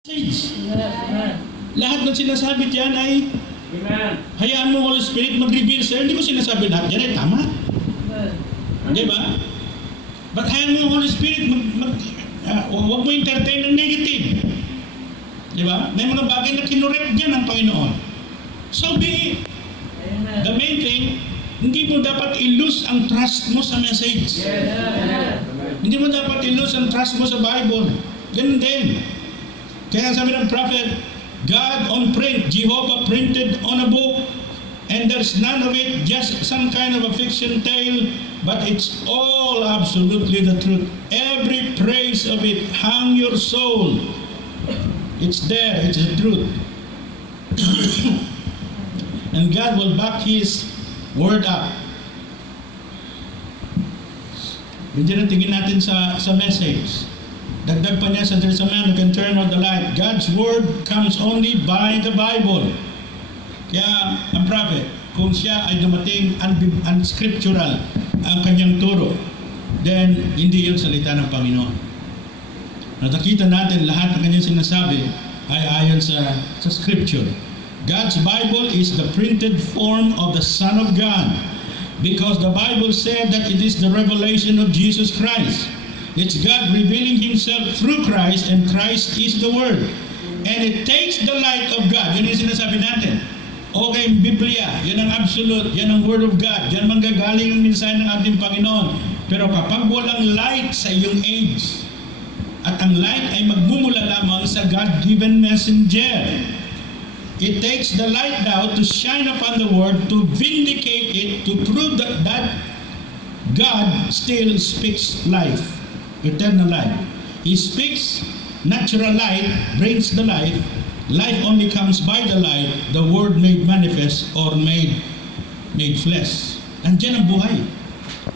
message. Amen. Lahat ng sinasabi diyan ay Amen. hayaan mo Holy Spirit mag-reveal sa'yo. Hindi ko sinasabi lahat diyan ay tama. Amen. Di ba? But hayaan mo Holy Spirit huwag mo entertain ng negative. Di ba? May mga bagay na kinorek diyan ng Panginoon. So be it. Amen. The main thing, hindi mo dapat i-lose ang trust mo sa message. Amen. Hindi mo dapat i-lose ang trust mo sa Bible. Ganun din. Kaya sabi ng prophet, God on print, Jehovah printed on a book, and there's none of it just some kind of a fiction tale, but it's all absolutely the truth. Every phrase of it, hang your soul. It's there, it's the truth. And God will back His word up. Hindi na tingin natin sa message. Dagdag pa niya sa there's a man who can turn out the light. God's word comes only by the Bible. Kaya ang prophet, kung siya ay dumating unscriptural ang kanyang turo, then hindi yun salita ng Panginoon. Nakita natin lahat ng kanyang sinasabi ay ayon sa scripture. God's Bible is the printed form of the Son of God, because the Bible said that it is the revelation of Jesus Christ. It's God revealing Himself through Christ, and Christ is the Word. And it takes the light of God. Yun yung sinasabi natin. Okay, Biblia, yan ang absolute, yan ang Word of God. Yan manggagaling ang mensahe ng ating Panginoon. Pero kapag walang light sa iyong age, at ang light ay magmumula lamang sa God-given messenger, it takes the light now to shine upon the Word, to vindicate it, to prove that God still speaks life. Eternal life. He speaks, natural light brings the life. Life only comes by the light, the Word made manifest or made flesh. Andiyan ang buhay.